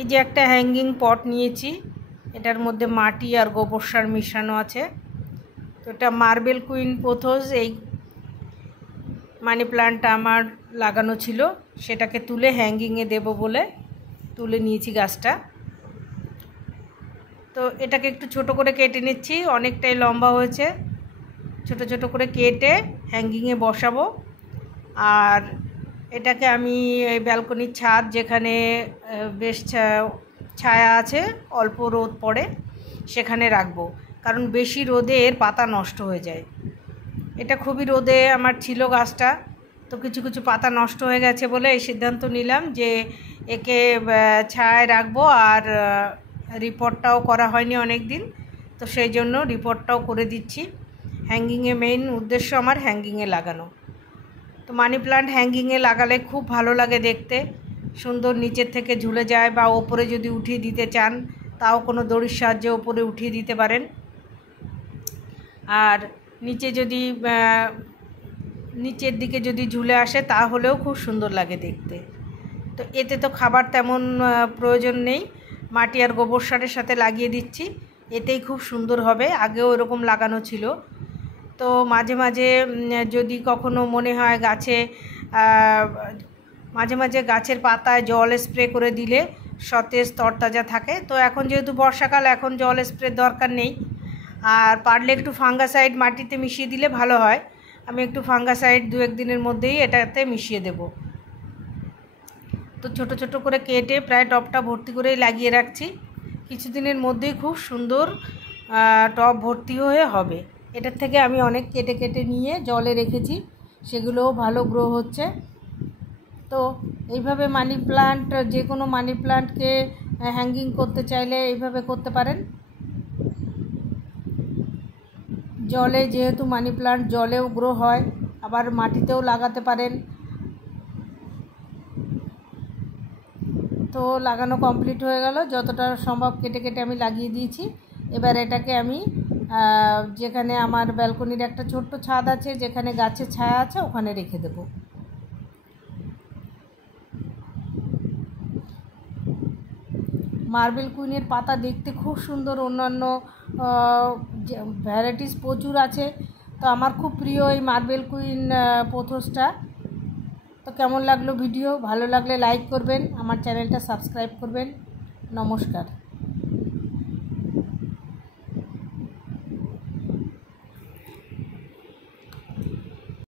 এই যে একটা হ্যাঙ্গিং পট নিয়েছি, এটার মধ্যে মাটি আর গোবর সার মিশানো আছে। তো এটা মার্বেল কুইন পোথোস, এই মানি প্লান্টটা আমার লাগানো ছিল, সেটাকে তুলে হ্যাঙ্গিংয়ে দেব বলে তুলে নিয়েছি গাছটা। তো এটাকে একটু ছোট করে কেটে নিচ্ছি, অনেকটাই লম্বা হয়েছে। ছোট ছোট করে কেটে হ্যাঙ্গিংয়ে বসাবো। আর এটাকে আমি এই ব্যালকনির ছাদ, যেখানে বেশ ছায়া আছে, অল্প রোদ পড়ে, সেখানে রাখবো, কারণ বেশি রোদে এর পাতা নষ্ট হয়ে যায়। এটা খুবই রোদে আমার ছিল গাছটা, তো কিছু কিছু পাতা নষ্ট হয়ে গেছে বলে এই সিদ্ধান্ত নিলাম যে একে ছায়ায় রাখবো। আর রিপোর্টটাও করা হয়নি অনেক দিন, তো সেই জন্য রিপোর্টটাও করে দিচ্ছি। হ্যাঙ্গিংয়ে মেইন উদ্দেশ্য আমার হ্যাঙ্গিংয়ে লাগানো। তো মানি প্লান্ট হ্যাঙ্গিংয়ে লাগালে খুব ভালো লাগে দেখতে, সুন্দর নিচের থেকে ঝুলে যায়, বা ওপরে যদি উঠিয়ে দিতে চান তাও কোনো দড়ির সাহায্যে ওপরে উঠিয়ে দিতে পারেন। আর নিচে যদি নিচের দিকে যদি ঝুলে আসে তাহলেও খুব সুন্দর লাগে দেখতে। তো এতে তো খাবার তেমন প্রয়োজন নেই, মাটি আর গোবর সারের সাথে লাগিয়ে দিচ্ছি, এতেই খুব সুন্দর হবে। আগেও এরকম লাগানো ছিল। তো মাঝে মাঝে যদি কখনো মনে হয় গাছে, মাঝে মাঝে গাছের পাতায় জল স্প্রে করে দিলে সতেজ তরতাজা থাকে। তো এখন যেহেতু বর্ষাকাল, এখন জল স্প্রের দরকার নেই। আর পারলে একটু ফাঙ্গাসাইড মাটিতে মিশিয়ে দিলে ভালো হয়। আমি একটু ফাঙ্গাসাইড 2-1 দিনের মধ্যেই এটাতে মিশিয়ে দেব। তো ছোট ছোট করে কেটে প্রায় টবটা ভর্তি করেই লাগিয়ে রাখছি। কিছুদিনের মধ্যেই খুব সুন্দর টব ভর্তি হয়ে হবে। এটার থেকে আমি অনেক কেটে কেটে নিয়ে জলে রেখেছি, সেগুলোও ভালো গ্রো হচ্ছে। তো এইভাবে মানি প্লান্ট, যে কোনো মানি প্লান্টকে হ্যাঙ্গিং করতে চাইলে এইভাবে করতে পারেন। জলে, যেহেতু মানি প্লান্ট জলেও গ্রো হয়, আবার মাটিতেও লাগাতে পারেন। তো লাগানো কমপ্লিট হয়ে গেল, যতটা সম্ভব কেটে কেটে আমি লাগিয়ে দিয়েছি। এবার এটাকে আমি যেখানে আমার ব্যালকনির একটা ছোট্ট ছাদ আছে, যেখানে গাছের ছায়া আছে, ওখানে রেখে দেব। মার্বেল কুইনের পাতা দেখতে খুব সুন্দর, অন্যান্য ভ্যারাইটিস প্রচুর আছে। তো আমার খুব প্রিয় এই মার্বেল কুইন পোথোসটা। তো কেমন লাগলো ভিডিও? ভালো লাগলে লাইক করবেন, আমার চ্যানেলটা সাবস্ক্রাইব করবেন। নমস্কার।